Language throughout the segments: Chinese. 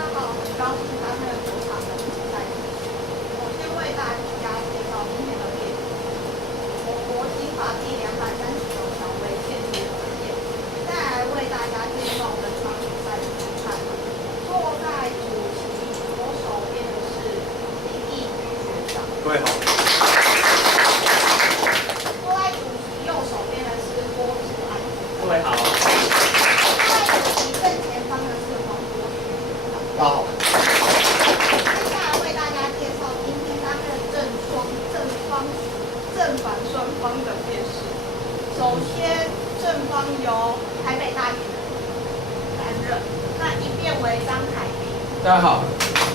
家好，很高兴担任主场的比赛。我先为大家介绍今天的列表。我国刑法第239条为限制合宪。再来为大家介绍本场比赛的裁判。坐在主席左手边的是林义居学长。各位好。坐在主席右手边的是郭志安。各位好。坐在主席正前方的是黄国学长。大家好。接下来为大家介绍今天担任正反双方的辩士。首先，正方由台北大学担任，那一辩为张凯琳，大家好。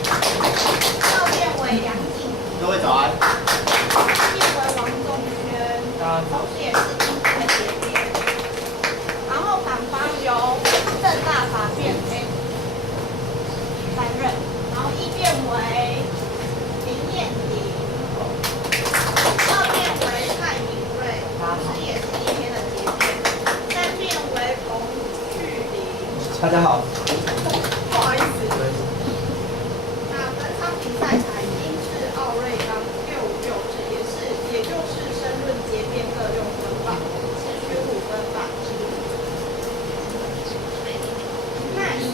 二辩为梁静茹，各位早安。三辩为王仲轩，大家同时也是今天的结辩。然后反方由正大法院 A 担任，然后一辩为林燕玲，二辩为蔡明瑞，同时也是今天的结辩。三辩为冯旭林。大家好。不好意思。那本场比赛采英式奥瑞冈656制，也就是申论结辩各用分棒，持续5分棒。那以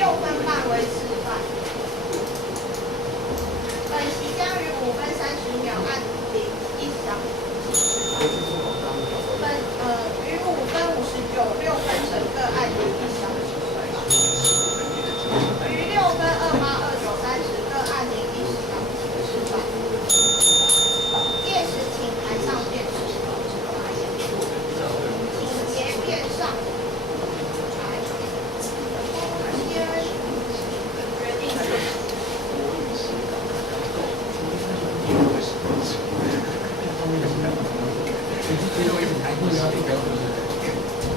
6分半为示范。本席将于5分30秒按铃1响起示范。于5分59、6分整个按铃1响起示范。于6分28、29、30个按铃1响起示范。届时请台上辩士请结辩上台。决定了。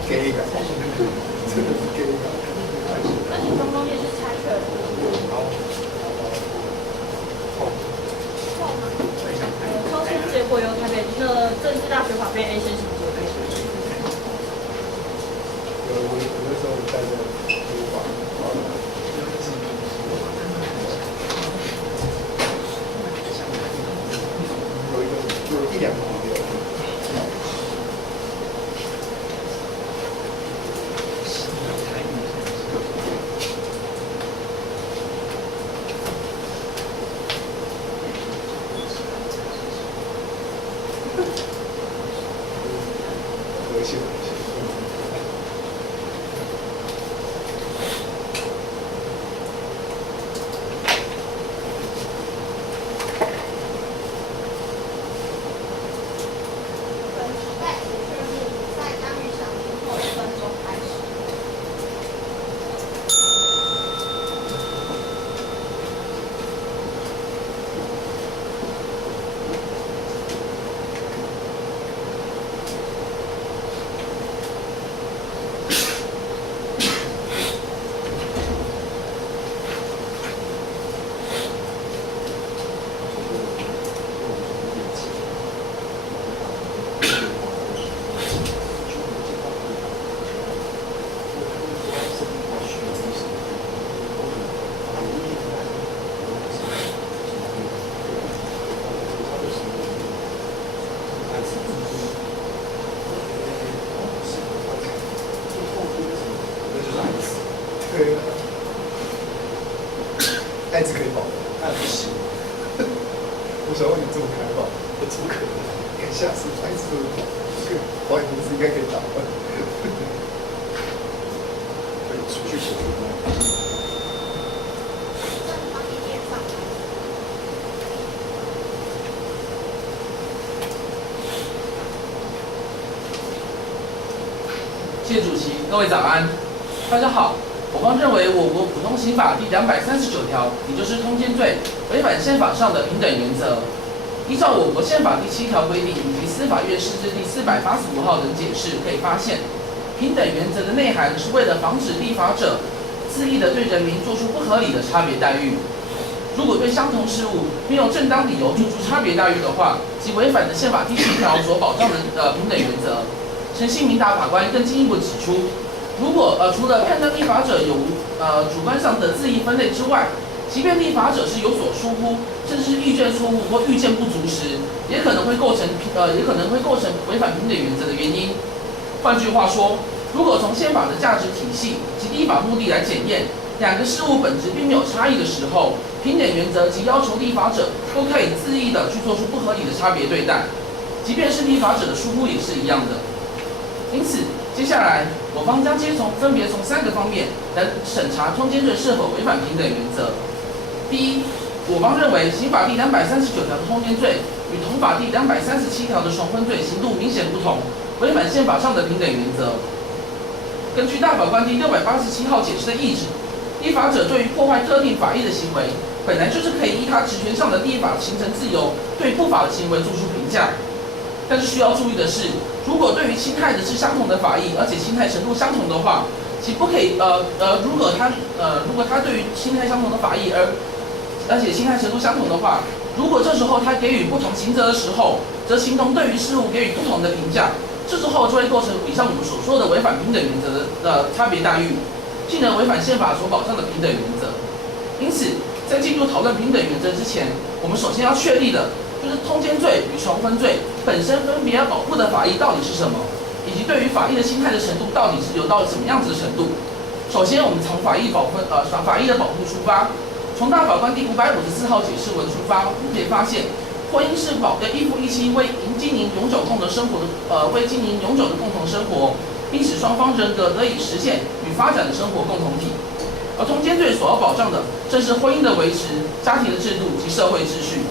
给一个。这个是给一个。那你刚刚也是猜拳。抽签结果由台北的政治大学法院 A 先生决定。我那时候在这图书馆。有1、2行没有。和谐。本题在此确定，比赛将于响铃后1分钟开始。对啊，艾滋可以保的，那不行。我想问你这么开放，我怎么可能？看下次艾滋都保，这个保险公司应该可以打吧？可以出去手术吗？正方一辩上台。谢主席，各位早安。大家好，我方认为我国普通刑法第239条，也就是通奸罪，违反宪法上的平等原则。依照我国宪法第7条规定以及司法院释字第485号等解释，可以发现，平等原则的内涵是为了防止立法者恣意的对人民做出不合理的差别待遇。如果对相同事物没有正当理由做出差别待遇的话，即违反了宪法第7条所保障的平等原则。陈姓明达法官更进一步指出，如果除了判断立法者有主观上的恣意分类之外，即便立法者是有所疏忽，甚至是预见错误或预见不足时，也可能会构成违反平等原则的原因。换句话说，如果从宪法的价值体系及立法目的来检验，两个事物本质并没有差异的时候，平等原则及要求立法者都可以恣意的去做出不合理的差别对待，即便是立法者的疏忽也是一样的。因此，接下来我方将分别从3个方面来审查通奸罪是否违反平等原则。第一，我方认为刑法第239条的通奸罪与同法第237条的重婚罪刑度明显不同，违反宪法上的平等原则。根据大法官第687号解释的意旨，立法者对于破坏特定法益的行为，本来就是可以依他职权上的立法形成自由，对不法的行为做出评价。但是需要注意的是，如果对于侵害的是相同的法益，而且侵害程度相同的话，其不可以如果他对于侵害相同的法益而且侵害程度相同的话，如果这时候他给予不同刑责的时候，则形同对于事物给予不同的评价，这时候就会构成以上我们所说的违反平等原则的差别待遇，进而违反宪法所保障的平等原则。因此，在进入讨论平等原则之前，我们首先要确立的就是通奸罪与重婚罪本身分别要保护的法益到底是什么，以及对于法益的侵害的程度到底是有到什么样子的程度。首先，我们从法益的保护出发，从大法官第554号解释文出发，我们可以发现，婚姻是一夫一妻为经营永久共同生活的为经营永久的共同生活，并使双方人格得以实现与发展的生活共同体。而通奸罪所要保障的，正是婚姻的维持、家庭的制度及社会秩序。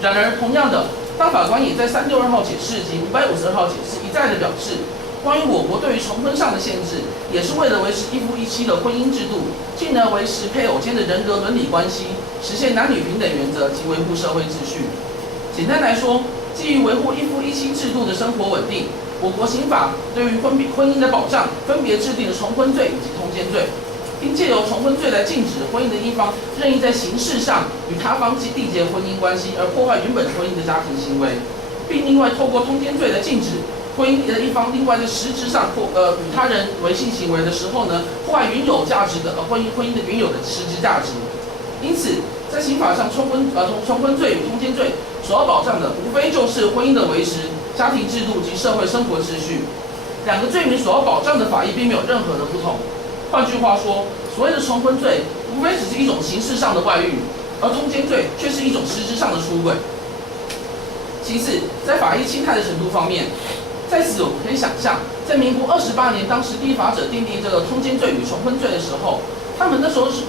然而，同样的，大法官也在362号解释及552号解释一再的表示，关于我国对于重婚上的限制，也是为了维持一夫一妻的婚姻制度，进而维持配偶间的人格伦理关系，实现男女平等原则及维护社会秩序。简单来说，基于维护一夫一妻制度的生活稳定，我国刑法对于婚姻的保障，分别制定了重婚罪以及通奸罪，并借由重婚罪来禁止婚姻的一方任意在形式上与他方缔结婚姻关系，而破坏原本婚姻的家庭行为，并另外透过通奸罪来禁止婚姻的一方另外在实质上与他人为性行为的时候呢，破坏原有价值的婚姻的原有的实质价值。因此，在刑法上重婚罪与通奸罪所要保障的，无非就是婚姻的维持、家庭制度及社会生活秩序。两个罪名所要保障的法益并没有任何的不同。换句话说，所谓的重婚罪，无非只是一种形式上的外遇，而通奸罪却是一种实质上的出轨。其次，在法益侵害的程度方面，在此我们可以想象，在民国28年，当时立法者订定这个通奸罪与重婚罪的时候，他们那时候是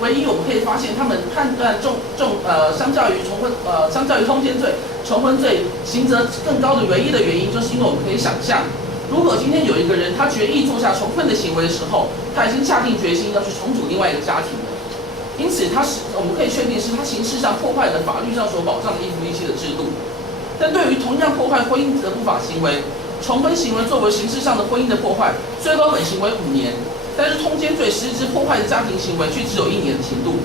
唯一我们可以发现，他们判断相较于通奸罪，重婚罪刑责更高的唯一的原因，就是因为我们可以想象，如果今天有一个人他决意做下重婚的行为的时候，他已经下定决心要去重组另外一个家庭了。因此，我们可以确定是他形式上破坏了法律上所保障的一夫一妻的制度。但对于同样破坏婚姻的不法行为，重婚行为作为形式上的婚姻的破坏，最高本刑为5年，但是通奸罪实质破坏的家庭行为却只有1年的刑度。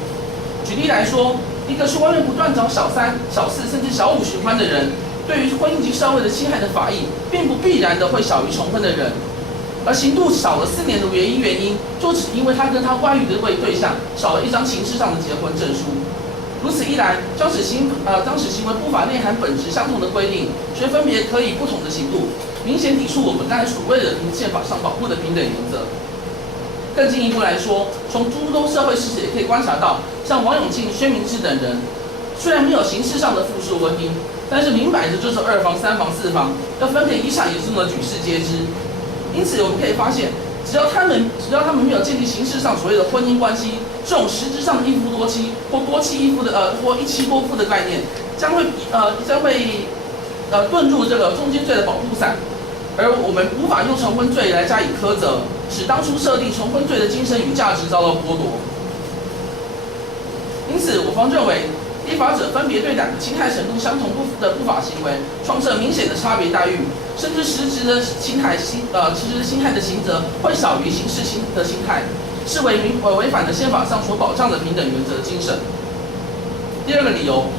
举例来说，一个去外面不断找小3、小4甚至小5寻欢的人，对于婚姻及社会的侵害的法益，并不必然的会小于重婚的人。而刑度少了4年的原因，就只因为他跟他外遇的对象少了一张形式上的结婚证书。如此一来，将使行为不法内涵本质相同的规定，却分别可以不同的刑度，明显抵触我们刚才所谓的宪法上保护的平等原则。更进一步来说，从诸多社会事实也可以观察到，像王永庆、薛明志等人，虽然没有形式上的复数婚姻，但是明摆着就是2房、3房、4房，要分给遗产也是那么举世皆知。因此，我们可以发现，只要他们没有建立形式上所谓的婚姻关系，这种实质上的一夫多妻或多妻一夫的或一妻多夫的概念，将会遁入这个通奸罪的保护伞，而我们无法用重婚罪来加以苛责，使当初设定重婚罪的精神与价值遭到剥夺。因此，我方认为，立法者分别对2个侵害程度相同的不法行为，创设明显的差别待遇，甚至实质的侵害的刑责会小于刑事的侵害，是违反了宪法上所保障的平等原则精神。第二个理由，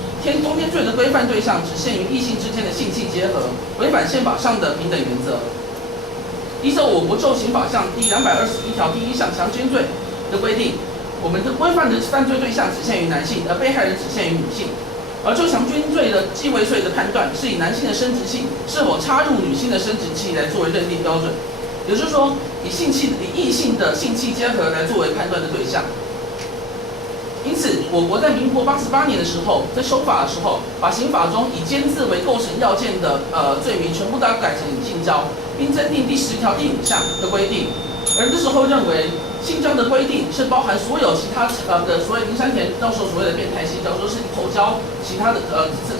通奸罪的规范对象只限于异性之间的性器结合，违反宪法上的平等原则。依照我国受刑法项第221条第1项强奸罪的规定，我们的规范的犯罪对象只限于男性，而被害人只限于女性。而就强奸罪的既为罪的判断，是以男性的生殖器是否插入女性的生殖器来作为认定标准，也就是说，以异性的性器结合来作为判断的对象。因此，我国在民国88年的时候，在修法的时候，把刑法中以奸字为构成要件的罪名全部都改成性交，并增订第10条第5项的规定。而这时候认为，性交的规定是包含所有其他的所谓林山田教授所谓的变态性交，说是口交、其他的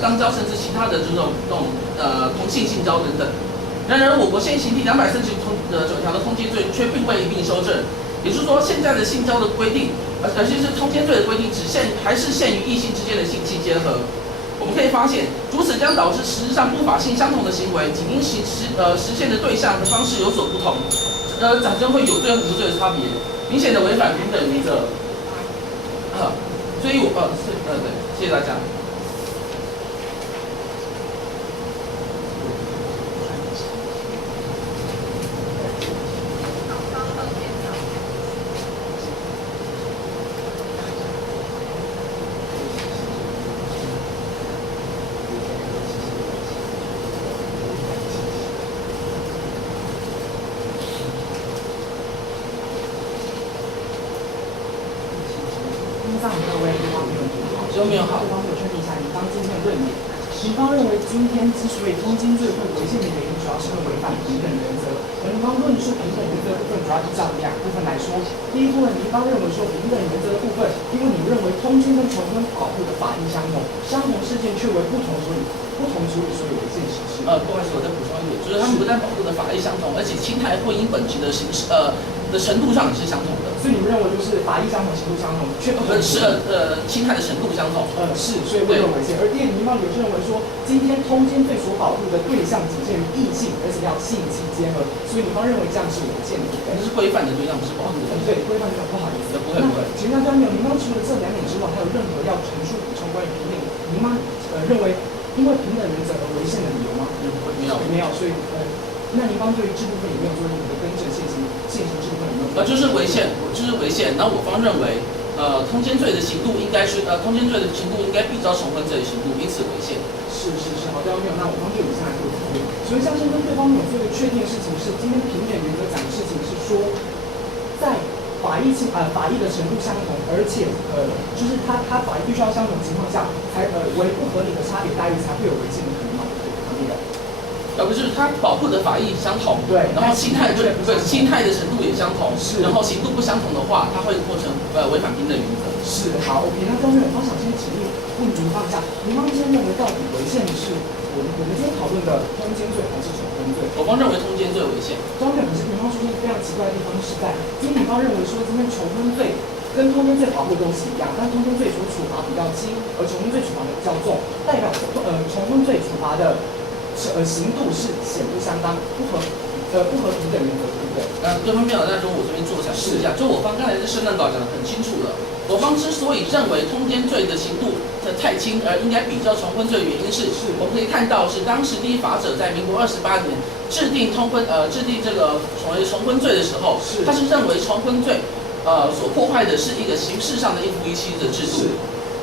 肛交，甚至其他的这种同性性交等等。然而，我国现行第249条的通奸罪却并未一并修正。也就是说，现在的性交的规定，而且是通奸罪的规定，还是限于异性之间的性器结合。我们可以发现，如此将导致实质上不法性相同的行为，仅因实现的对象的方式有所不同，产生会有罪和无罪的差别，明显的违反平等原则。所以对，谢谢大家。上各位地方没有读好，都没有好。对方没有确定一下，警方今天的论点。警方认为今天之所以通奸罪会违宪的原因，主要是会违反平等原则。而警方论述平等原则的部分，主要依照2部分来说。第一部分，警方认为说平等原则的部分，因为你认为通奸跟重婚保护的法益相同，相同事件却为不同处理，所以违宪实施。不好意思，我再补充一点，就是他们不但保护的法益相同，而且侵害婚姻本质的的程度上也是相同的。所以你们认为就是法益相同、程度相同，却不同侵害的程度相同。是，所以未认违宪。而第二个地方也是认为说，今天通奸罪所保护的对象仅限于异性，而且要性器结合，所以女方认为这样是违宪的。那是规范的对象，不是保护的。对，规范对象，不好意思。不会。请问大家没有，您刚除了这2点之外，还有任何要陈述补充关于平等？您吗？认为因为平等原则而违宪的理由吗？没有，所以那您方对于这部分有没有做任何的更正？现行这部分有没有？就是违宪。然后我方认为，通奸罪的刑度应该是通奸罪的刑度应该比照重婚罪的刑度，因此违宪。是，好，对方没有。那我方就以下来做讨论。所以，相信跟对方没有做一个确定的事情是，今天平等原则讲的事情是说，在法益的程度相同，而且就是他法益必须要相同的情况下，才为不合理的差别待遇才会有违宪的可能吗？不是，它保护的法益相同，对，然后侵害的程度也相同，是，然后刑度不相同的话，它会构成违反平等原则。是，好 ，OK， 那张院长，我想先请问您方一下，您方今天认为到底违宪的是我们今天讨论的通奸罪还是重婚罪？我方认为通奸罪违宪。张院长，可是您方出现非常奇怪的地方是在，今天您方认为说今天重婚罪跟通奸罪保护的东西一样，但通奸罪所处罚比较轻，而重婚罪处罚的比较重，代表重婚罪处罚的刑度是显不相当，不合平等原则，对不对？对方没有，那我这边做阐述一下，就我方刚才在申论稿讲得很清楚了。我方之所以认为通奸罪的刑度太轻，而应该比较重婚罪的原因是，我们可以看到是当时第一法者在民国28年制定这个所谓重婚罪的时候，他是认为重婚罪所破坏的是一个形式上的一夫一妻的制度。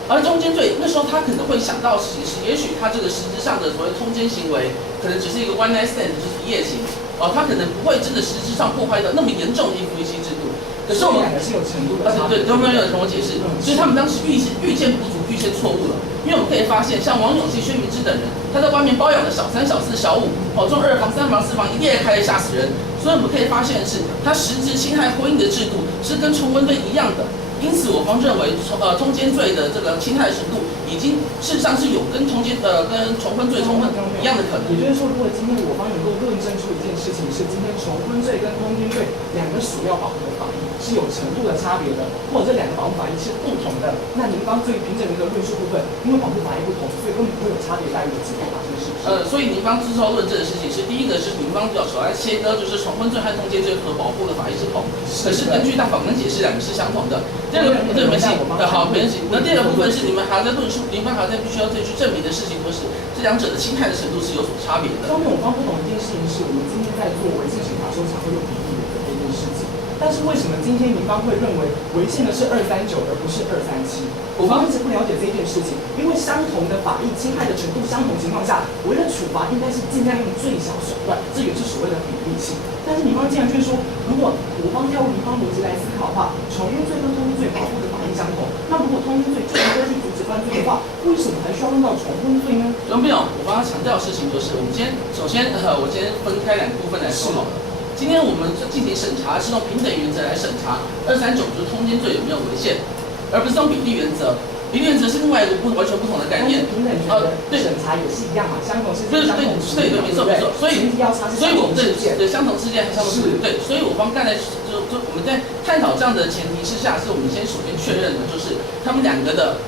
而通奸罪那时候他可能会想到也许他这个实质上的所谓通奸行为，可能只是一个 one night stand， 就是一夜情，他可能不会真的实质上破坏到那么严重的一夫一妻制度。可是我们是有程度的差别。对，都没有跟我解释，所以他们当时预见不足，预见错误了。因为我们可以发现，像王永庆、薛明之等人，他在外面包养了小3、小4、小5，中2房、3房、4房，一夜开吓死人。所以我们可以发现的是，他实质侵害婚姻的制度是跟重婚罪一样的。因此，我方认为通奸罪的这个侵害程度，已经事实上是有跟重婚罪一样的可能。也就是说，如果今天我方能够论证出一件事情，是今天重婚罪跟通奸罪2个主要保护的法益是有程度的差别的，或者这2个保护法益是不同的，那您方对于平等原则论述部分，因为保护法益不同，所以根本不会有差别待遇的情况发生，是不是？所以您方之后论证的事情是，第一个是您方要首来切割，就是重婚罪和通奸罪和保护的法益是同，可是根据大法官解释，2个是相同的。第二个没关系，好，没关系。那第2个部分是你们还要在论述，您方还要在必须要再去证明的事情，就是这2者的侵害的程度是有所差别的。上面我方不懂一件事情是，我们今天在做违宪审查时候才会用比例原则这件事情。但是为什么今天民方会认为违宪的是239而不是237？我方一直不了解这件事情，因为相同的法益侵害的程度相同情况下，为了处罚应该是尽量用最小手段，这也是所谓的比例性。但是民方竟然却说，如果我方跳入民方逻辑来思考的话，重婚罪跟通奸罪保护的法益相同，那如果通奸罪就能够去阻止犯罪的话，为什么还需要用到重婚罪呢？没有，我刚刚强调的事情就是，我们首先我先分开两个部分来说好了。今天我们进行审查是用平等原则来审查239就是通奸罪有没有违宪，而不是用比例原则。比例原则是另外一个完全不同的概念。平等权的审查也是一样嘛，相同事件。对，没错。所以我们对相同事件和相同事件对，所以我方刚才就我们在探讨这样的前提之下，是我们先首先确认的就是他们两个的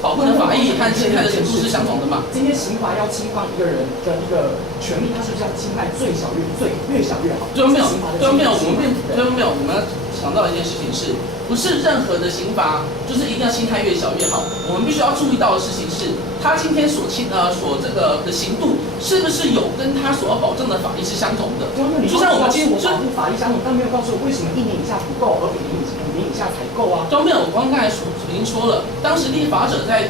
保护的法益和侵害的程度是相同的嘛？今天刑罚要侵犯一个人的一个权利，他是不是要侵害最小越小越好？没有，我们要想到一件事情是，不是任何的刑罚就是一定要侵害越小越好。我们必须要注意到的事情是，他今天所这个的刑度是不是有跟他所要保障的法益是相同的？就像我们今天保护法益相同，但没有告诉我为什么1年以下不够，而5年以下才够啊？没有，我刚才已经说了，当时立法者在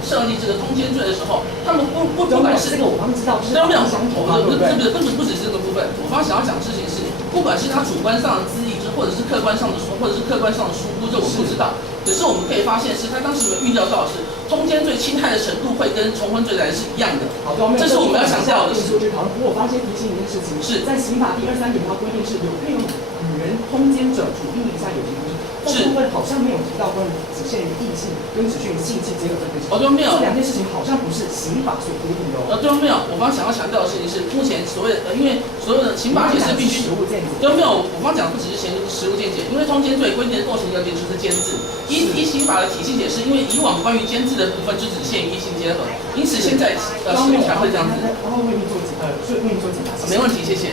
设立这个通奸罪的时候，他们不管是这个我刚知道，就是没有相同嘛，对不对？不只是这个部分，我刚想要讲的事情是，不管是他主观上的恣意，或者是客观上的疏忽，这我不知道。可是我们可以发现，是他当时有预料到的是，通奸罪侵害的程度会跟重婚罪来是一样的。好，这是我们要强调的。不过我发现提醒一件事情，是在刑法第23条，它规定是有配偶与人通奸者，处1年以下有期徒刑。这部分好像没有提到关于只限于异性跟只限于性器结合这个事情。没有。这两件事情好像不是刑法所规定的哦。没有。我刚想要强调的事情是，目前所谓的因为所有的刑法解释必须实务见解。没有，我刚讲的不只是实务见解，因为通奸罪规定的构成要件就是奸制。依刑法的体系解释，因为以往关于奸制的部分就只限于异性结合，因此现在实务才会这样子。然后为您做解答。没问题，谢谢。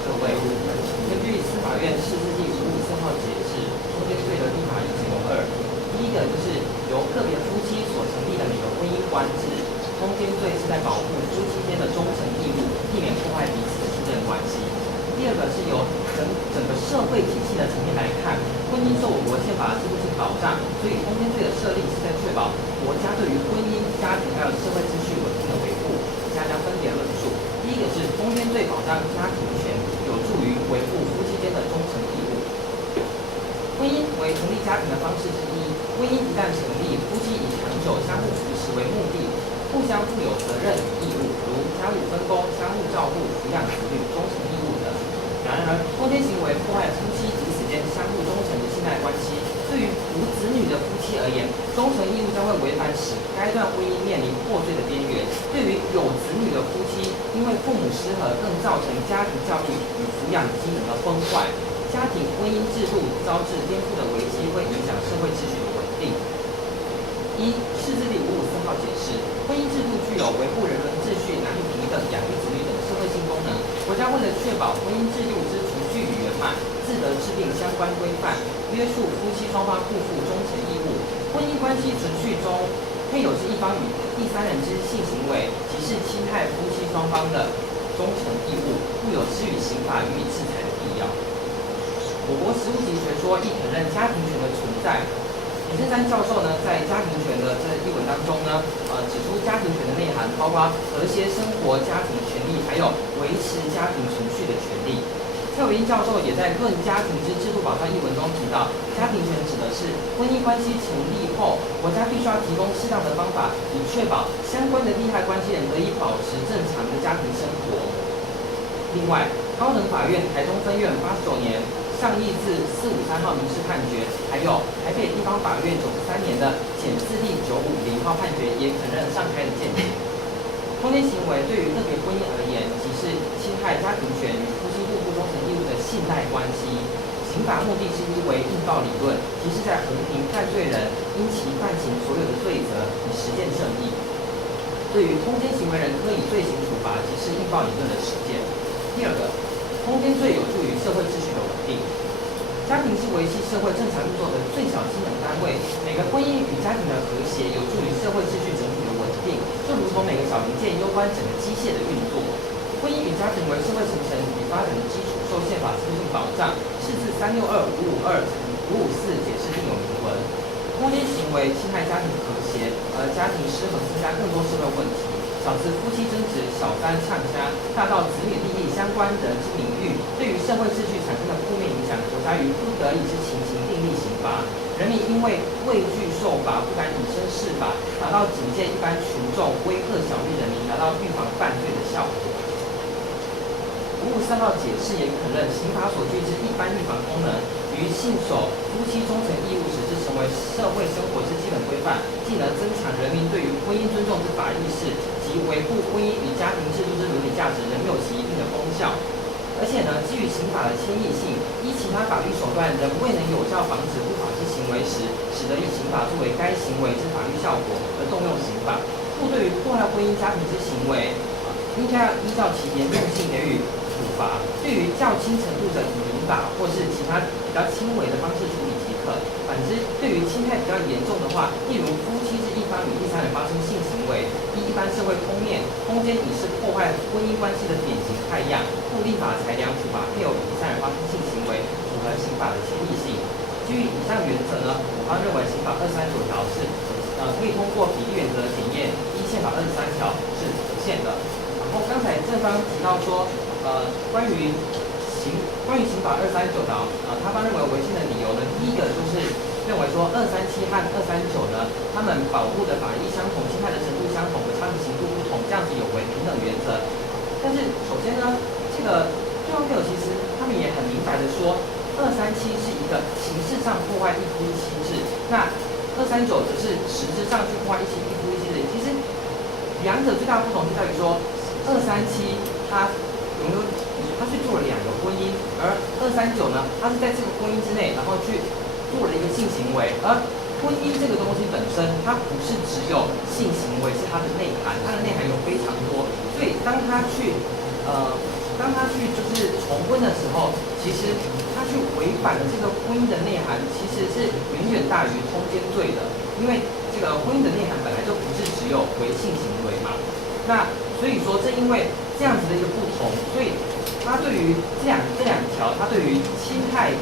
各位，根据司法院释字第554号解释，通奸罪的立法依据有2。第一个就是由个别夫妻所成立的每个婚姻关制，通奸罪是在保护夫妻间的忠诚义务，避免破坏彼此的信任关系。第二个是由整个社会体系的层面来看，婚姻受我国宪法的制度性保障，所以通奸罪的设立是在确保国家对于婚姻、家庭还有社会秩序稳定的维护。加分别论述。第一个是通奸罪保障家庭权，有助于维护夫妻间的忠诚义务。婚姻为成立家庭的方式之一，婚姻一旦成立，夫妻以长久相互扶持为目的，互相负有责任与义务，如家务分工、相互照顾、抚养子女、忠诚义务等。然而，通奸行为破坏夫妻彼此间相互忠诚的信赖关系。对于无子女的夫妻而言，忠诚义务将会违反使该段婚姻面临破碎的边缘。对于有子女的夫妻，因为父母失和，更造成家庭教育与抚养机能的崩坏，家庭婚姻制度遭致颠覆的危机，会影响社会秩序的稳定。释字第554号解释，婚姻制度具有维护人伦秩序、男女平等、养育子女等社会性功能。国家为了确保婚姻制度之存续与圆满，自得制定相关规范，约束夫妻双方互负忠诚义务。婚姻关系存续中，配偶之一方与第三人之性行为，即是侵害夫妻双方的忠诚义务，故有施予刑法予以制裁的必要。我国实务级学说亦承认家庭权的存在。李振山教授呢，在家庭权的这一文当中呢，指出家庭权的内涵包括和谐生活、家庭权利，还有维持家庭存续的权利。在蔡伟英教授也在《论家庭之制度保障》一文中提到，家庭权指的是婚姻关系成立后，国家必须要提供适当的方法，以确保相关的利害关系人得以保持正常的家庭生活。另外，高等法院台中分院89年上议字453号民事判决，还有台北地方法院93年的简字第950号判决，也承认上开的见解。通奸行为对于个别婚姻而言，即是侵害家庭权与夫妻互不忠诚义务的信赖关系。刑法目的之一为应报理论，即是在衡平犯罪人因其犯行所有的罪责，以实践正义。对于通奸行为人科以罪行处罚，即是应报理论的实践。第二个，通奸罪有助于社会秩序的稳定。家庭是维系社会正常运作的最小机能单位，每个婚姻与家庭的和谐有助于社会秩序整体的稳定，就如同每个小零件攸关整个机械的运作。婚姻与家庭为社会形成与发展的基础，受宪法规定保障，是自362、552、554解释另有明文。通奸行为侵害家庭和谐，而家庭失衡增加更多社会问题。小至夫妻争执、小三呛家，大到子女利益相关人之名誉，对于社会秩序产生的负面影响，国家于不得已之情形订立刑罚。人民因为畏惧受罚，不敢以身试法，达到警戒一般群众，威吓小利人民，达到预防犯罪的效果。554号解释也承认，刑法所具之一般预防功能，于信守夫妻忠诚义务，使之成为社会生活之基本规范，进而增强人民对于婚姻尊重之法意识及维护婚姻与家庭制度之伦理价值，仍有其一定的功效。而且呢，基于刑法的迁移性，依其他法律手段仍未能有效防止不法之行为时，使得以刑法作为该行为之法律效果而动用刑法。故对于破坏婚姻家庭之行为，应该要依照其严重性给予处罚。对于较轻程度的以民法或是其他比较轻微的方式处理即可。反之，对于侵害比较严重的话，例如夫妻之一方与第三人发生性行为，依一般社会通念，通奸已是破坏婚姻关系的典型态样，故立法裁量处罚配偶与第三人发生性行为，符合刑法的迁移性。基于以上原则呢，我方认为刑法239条是可以通过比例原则的检验，依宪法23条是合宪的。然后刚才正方提到说，关于刑法239条，他方认为违宪的理由呢，第一个就是认为说237和239呢，他们保护的法益相同，侵害的程度相同，可差别刑度不同，这样子有违平等原则。但是首先呢，这个对方配偶其实他们也很明白的说，237是一个形式上破坏一夫一妻制，那239则是实质上去破坏一夫一妻制。其实两者最大的不同就在于说，237他去做了2个婚姻，而239呢，他是在这个婚姻之内，然后去做了一个性行为。而婚姻这个东西本身，它不是只有性行为是它的内涵，它的内涵有非常多。所以当他去就是重婚的时候，其实他去违反了这个婚姻的内涵，其实是远远大于通奸罪的。因为这个婚姻的内涵本来就不是只有为性行为嘛。那所以说，正因为这样子的一个不同，所以他对于这两条，他对于侵害，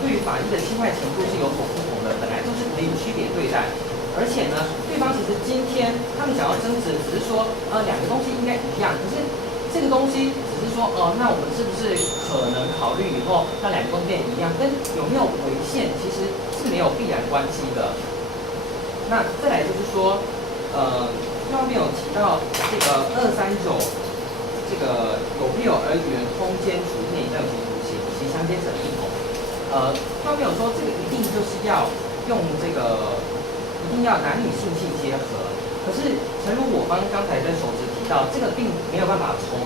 对于法律的侵害程度是有所不同的，本来就是可以区别对待。而且呢，对方其实今天他们想要争执，只是说2个东西应该一样，可是这个东西只是说那我们是不是可能考虑以后让2个东西变一样，跟有没有违宪其实是没有必然关系的。那再来就是说，对方没有提到这个239。这个有配偶而与人通奸处1年以上有期徒刑，其相奸者一同。他没有说这个一定就是要用这个，一定要男女性器结合。可是，诚如我方刚才在手指提到，这个并没有办法从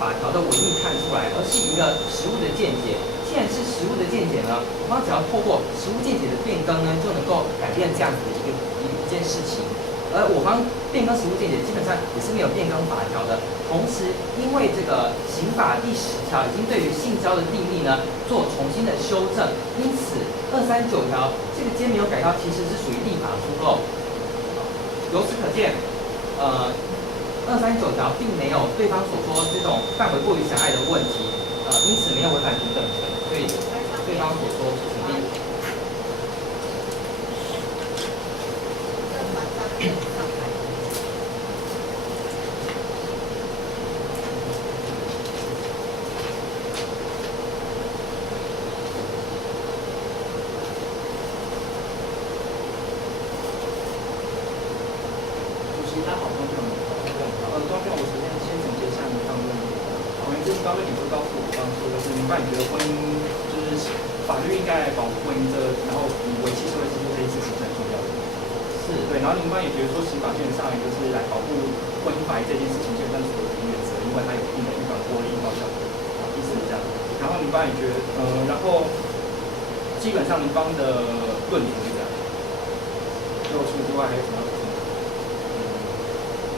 法条的文意看出来，而是一个实务的见解。既然是实务的见解呢，我方只要透过实务见解的变更呢，就能够改变这样子的一件事情。而我方变更实务见解基本上也是没有变更法条的。同时，因为这个刑法第10条已经对于性交的定义呢做重新的修正，因此239条这个皆没有改到，其实是属于立法疏漏。由此可见，239条并没有对方所说这种范围过于狭隘的问题，因此没有违反平等权，所以对方所说不成立。方面，我首先总结一下民方论点。这方面你会告诉我方说的是，民方你觉得婚姻就是法律应该来保护婚姻然后以维系社会秩序这一事情是很重要的。是对，然后民方也觉得说刑法基本上也就是来保护婚姻法益这件事情基本上是有原则，因为它有一定的预防或预防效果，意思是这样。然后民方也觉得，然后基本上民方的论点是这样。最后除此之外还有什么要补充？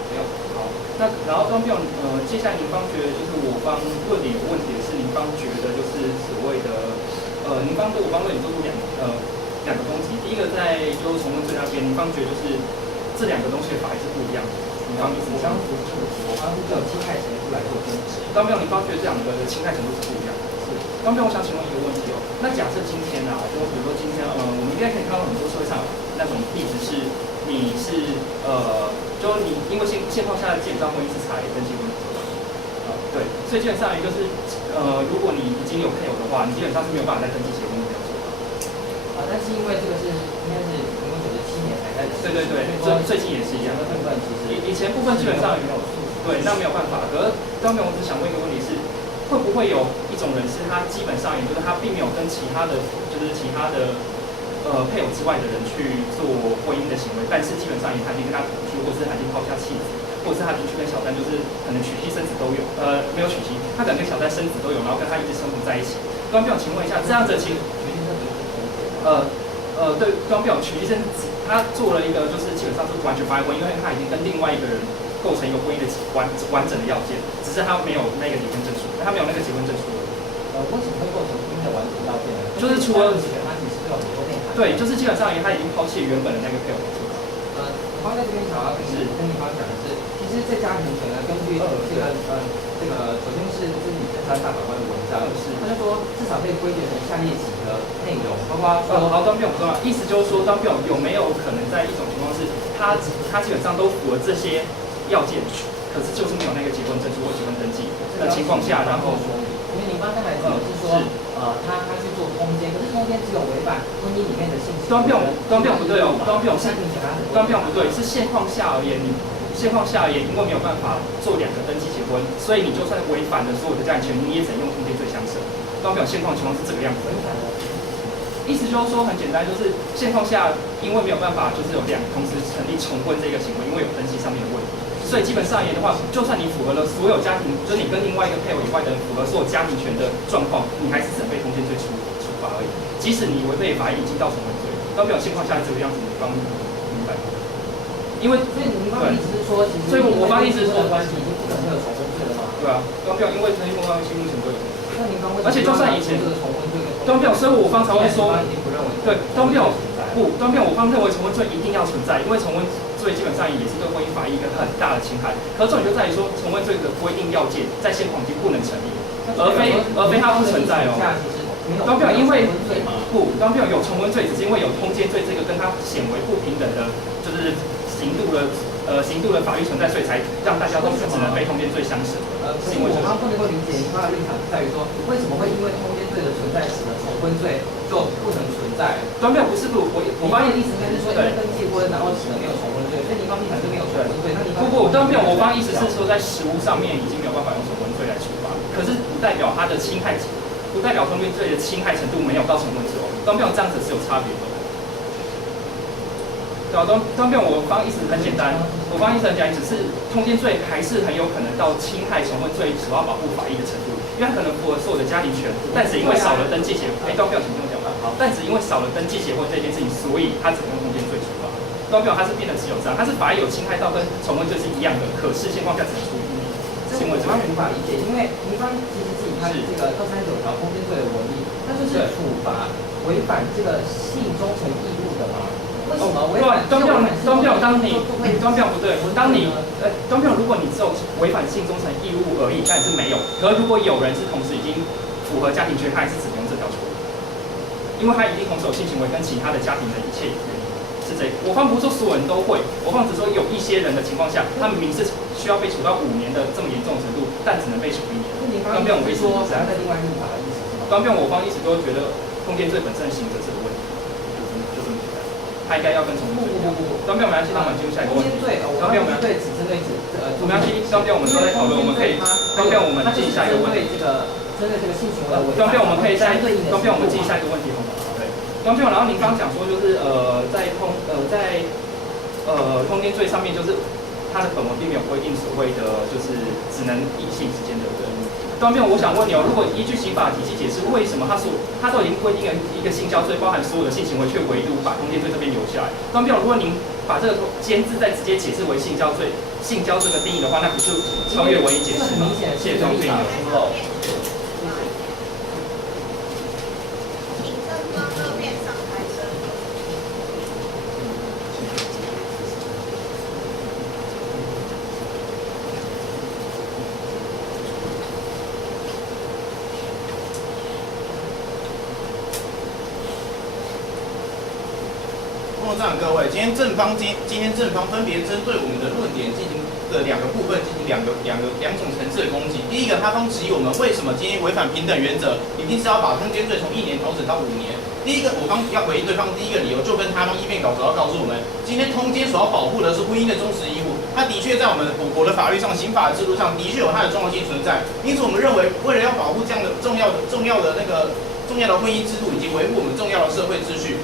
没有。好，那然后方辩接下来民方觉得就是我方论点有问题的是，民方觉得就是所谓的民方对我方论点做出两个攻击。第一个在就是重温罪那边，民方觉得就是这两个东西的法益是不一样的。民方我刚不是这么说，我刚是就侵害程度来做分析。刚辩民方觉得这两个的侵害程度是不一样的。是。刚辩我想请问一个问题哦，那假设今天啊，就比如说今天我们应该可以看到很多社会上那种例子是，你是就是你因为现况下基本上婚姻是采登记婚姻制对，所以基本上就是如果你已经有配偶的话，你基本上是没有办法再登记结婚的做法。但是因为这个是应该是民国97年才开始。对，最近也是一样。部分其实以前部分基本上没有对，那没有办法。可是刚才我只想问一个问题是，会不会有一种人是他基本上也就是他并没有跟其他的配偶之外的人去做婚姻的行为，但是基本上也已经跟他同居，或是他已经抛下妻子，或者是他已经去跟小三就是可能娶妻生子都有，没有娶妻，他可能跟小三生子都有，然后跟他一直生活在一起。刚表请问一下，这样子的情对，刚表娶妻生子，他做了一个就是基本上是完全发婚，因为他已经跟另外一个人构成一个婚姻的完整的要件，只是他没有那个离婚证书，他没有那个结婚证书。为什么会构成婚姻的完整要件呢？就是除了他其实有很多内涵。对，就是基本上他已经抛弃原本的那个配偶。我方在这边想要跟你方讲的是，其实，在家庭权呢，根据这个，首先是自己登山大法官的文章，他就说至少可以归结成下列几个内容，包括说，好，当辩我说了，意思就是说，当辩有没有可能在一种情况是，他基本上都符合这些要件，可是就是没有那个结婚证书或结婚登记的情况下，然后。因为您刚才来讲是说，他去做通奸，可是通奸只有违反婚姻里面的性质。端辩不对哦，端辩不对，是现况下而言，因为没有办法做两个登记结婚，所以你就算违反了所有的家庭权，你也只能用通奸罪相涉。端辩现况情况是这个样子。意思就是说很简单，就是现况下因为没有办法，就是有同时成立重婚这个行为，因为有登记上面的问题。所以基本上而言的话，就算你符合了所有家庭，就是你跟另外一个配偶以外的人符合所有家庭权的状况，你还是只能被通奸罪处罚而已。即使你违背法益已经到重婚罪，刚表现况下这个样子，你方明白吗？因为所以你方意思是说，其实所以我方意思是说，关系已经不可能会有重婚罪了吗？对啊，刚表因为登记婚关系目前都有。那您方而且就算以前这个重婚罪跟刚表，所以我方才会说，对，刚表我方认为重婚罪一定要存在，因为重婚罪基本上也是对婚姻法益一个很大的侵害。可是重点就在于说，重婚罪的规定要件在现况已经不能成立，而非它不存在哦。刚表因为刚表有重婚罪，只是因为有通奸罪这个跟它显为不平等的，就是刑度的法律存在，所以才让大家都只能被通奸罪相涉。是因为我刚不能够理解您方的立场是在于说，为什么会因为通奸罪的存在使得重婚罪就不能存在？刚表不是我方的意思应该是说，因为登记婚，然后使得没有重婚罪，所以您方立场就没有重婚罪。那您刚表我方意思是说，在实务上面已经没有办法用重婚罪来处罚，可是不代表它的侵害，不代表通奸罪的侵害程度没有到重婚罪哦。刚表这样子是有差别的。对啊，刚辩我方意思很简单，我方意思很简单，只是通奸罪还是很有可能到侵害重婚罪主要保护法益的程度，因为它可能符合所有的家庭权，但是因为少了登记结婚，刚辩请听我讲完，但只因为少了登记结婚这件事情，所以它只能用通奸罪处罚。刚辩它是变得只有这样，它是法益有侵害到跟重婚罪是一样的，可是现况下只能处理行为罪。我无法理解，因为您方其实自己看这个239条通奸罪的文例，那就是处罚违反这个性忠诚义务的嘛。为什么违反？当票不对，如果你只有违反性忠诚义务而已，但是没有。可是如果有人是同时已经符合家庭权，他还是只能用这条处理，因为他一定同时有性行为跟其他的家庭的一切原因。是这个，我方不是说所有人都会，我方只说有一些人的情况下，他明明是需要被处到5年的这么严重的程度，但只能被处1年。刚辩我意思是在另外立法的意思。刚辩我方一直都觉得通奸罪本身的刑责是个问题，就这么简单。他应该要跟从不，端边我们要先让我们进入下一个问题。我们对只针对我们要先端边我们都在讨论，我们可以端边我们进下一个问题。针对这个性行为的违端边我们可以相对应的端边我们进下一个问题好吗？对，端边然后您刚刚讲说就是在通奸罪上面就是它的本文并没有规定所谓的就是只能异性之间的人。端边，我想问你哦，如果依据刑法体系解释，为什么它都已经规定了一个性交罪，包含所有的性行为，却唯独把通奸罪这边留下来？端边，如果您把这个奸字再直接解释为性交罪的定义的话，那不是超越唯一解释吗？谢谢庄定有疏漏。请正方二面上台申论。这样各位，今天正方分别针对我们的论点进行的两个部分进行两种层次的攻击。第一个，他方质疑我们为什么今天违反平等原则，一定是要把通奸罪从1年调整到5年。第一个，我方要回应对方第一个理由，就跟他方议辩稿主要告诉我们，今天通奸所要保护的是婚姻的忠实义务，它的确在我们我国的法律上、刑法制度上的确有它的重要性存在。因此，我们认为，为了要保护这样的重要的婚姻制度以及维护我们重要的社会秩序，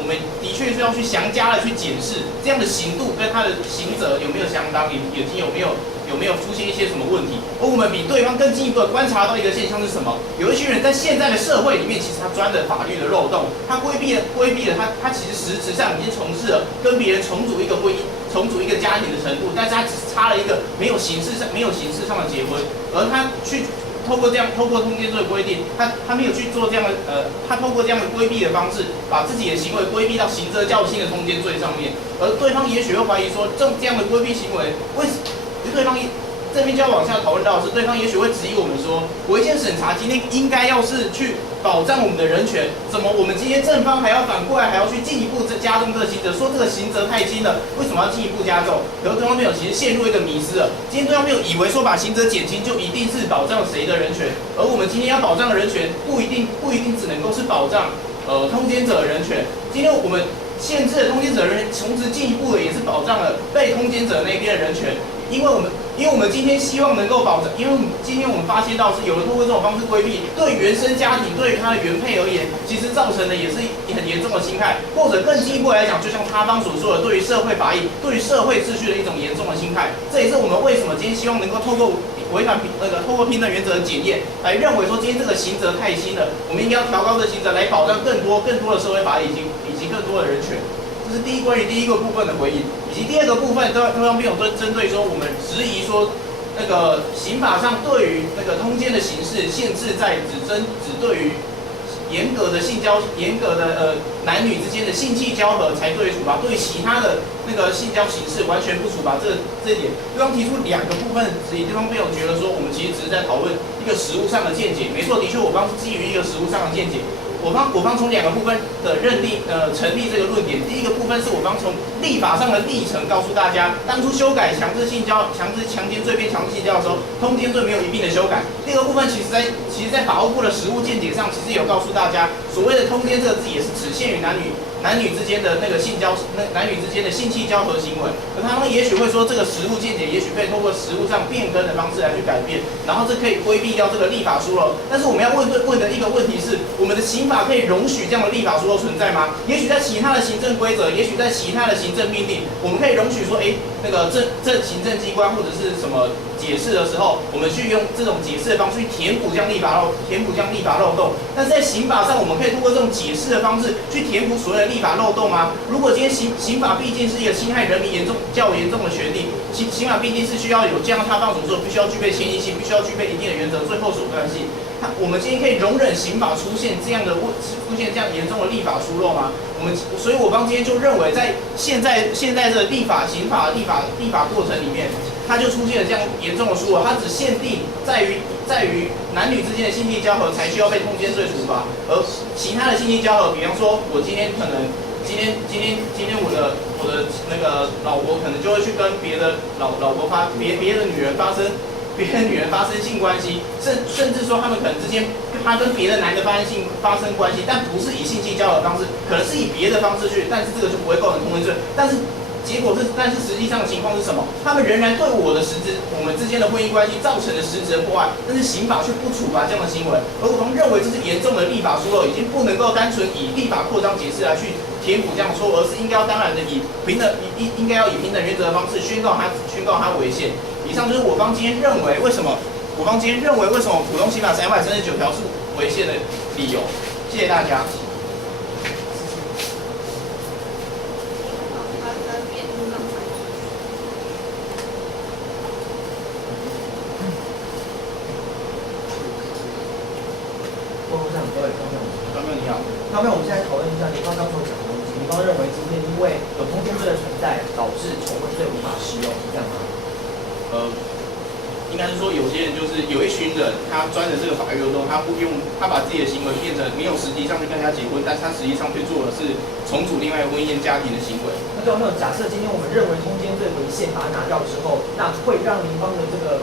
我们的确是要去详加的去检视这样的刑度跟它的刑责有没有相当，有没有出现一些什么问题。而我们比对方更进一步的观察到一个现象是什么？有一群人在现在的社会里面，其实他钻的法律的漏洞，他规避了他其实实质上已经从事了跟别人重组一个婚姻、重组一个家庭的程度，但是他只差了一个没有形式上的结婚，而他去。透过通奸罪的规定，他没有去做这样的他透过这样的规避的方式，把自己的行为规避到刑责较轻的通奸罪上面，而对方也许会怀疑说，这样的规避行为，对方这边就要往下讨论到的是，对方也许会质疑我们说，违宪审查今天应该要是去保障我们的人权，怎么我们今天正方还要反过来还要去进一步加重这个刑责，说这个刑责太轻了，为什么要进一步加重？可是对方没有其实陷入一个迷思了，今天对方没有以为说把刑责减轻就一定是保障谁的人权，而我们今天要保障的人权不一定只能够是保障通奸者的人权，今天我们限制了通奸者的人权，同时进一步的也是保障了被通奸者那边的人权。因为我们今天希望能够保证，因为今天我们发现到是有人通过这种方式规避，对原生家庭、对他的原配而言，其实造成的也是很严重的侵害，或者更进一步来讲，就像他方所说的，对于社会法益、对于社会秩序的一种严重的侵害。这也是我们为什么今天希望能够透过透过平等原则的检验，来认为说今天这个刑责太轻了，我们应该要调高这个刑责来保障更多的社会法益以及更多的人权。这是关于第一个部分的回应，以及第二个部分，对方并有针对说我们质疑说，那个刑法上对于那个通奸的刑事限制在只对于严格的男女之间的性器交合才对于处罚，对于其他的那个性交形式完全不处罚。这一点，对方提出两个部分质疑，对方并有觉得说我们其实只是在讨论一个实务上的见解。没错，的确我方是基于一个实务上的见解。我方从两个部分的成立这个论点。第一个部分是我方从立法上的历程告诉大家，当初修改强制强奸罪变强制性交的时候，通奸罪没有一并的修改。第二个部分其实在法务部的实务见解上，其实有告诉大家，所谓的通奸这个字也是只限于男女之间的那个男女之间的性器交合行为。可他们也许会说，这个实务见解也许可以透过实务上变更的方式来去改变，然后这可以规避掉这个立法疏漏。但是我们要问的一个问题是，我们的刑法可以容许这样的立法疏漏存在吗？也许在其他的行政规则，也许在其他的行政命令，我们可以容许说，那个行政机关或者是什么解释的时候，我们去用这种解释的方式去填补这样立法漏洞。但是在刑法上，我们可以通过这种解释的方式去填补所谓的立法漏洞吗？如果今天刑法毕竟是一个侵害人民较严重的权利，刑法毕竟是需要有这样他方所说，必须要具备迁移性，必须要具备一定的原则，最后手段性。我们今天可以容忍刑法出现这样严重的立法疏漏吗？所以我方今天就认为，在现在的刑法过程里面，它就出现了这样严重的疏漏，它只限定在于男女之间的性器交合才需要被通奸罪处罚，而其他的性器交合，比方说我今天可能今天我的那个老婆可能就会去跟别的老婆别的女人发生别的女人发生性关系，甚至说他们可能之间他跟别的男的发生关系，但不是以性交的方式，可能是以别的方式去，但是这个就不会构成通奸罪。但是实际上的情况是什么？他们仍然对我们之间的婚姻关系造成了实质的破坏，但是刑法却不处罚这样的行为。而我们认为这是严重的立法疏漏，已经不能够单纯以立法扩张解释来去填补这样的错误，而是应该要当然的应该要以平等原则的方式宣告它违宪。以上就是我方今天认为为什么普通刑法339条是违宪的理由。谢谢大家。张哥你好。那么我们现在讨论一下您刚所讲的东西。您刚认为今天因为有通奸罪的存在，导致重婚罪无法适用，是这样吗？应该是说有些人就是有一群人，他钻着这个法律漏洞，他把自己的行为变成没有实际上去跟人家结婚，但是他实际上去做的是重组另外一个婚姻家庭的行为。那对啊，那假设今天我们认为通奸罪违宪，把它拿掉之后，那会让您方的这个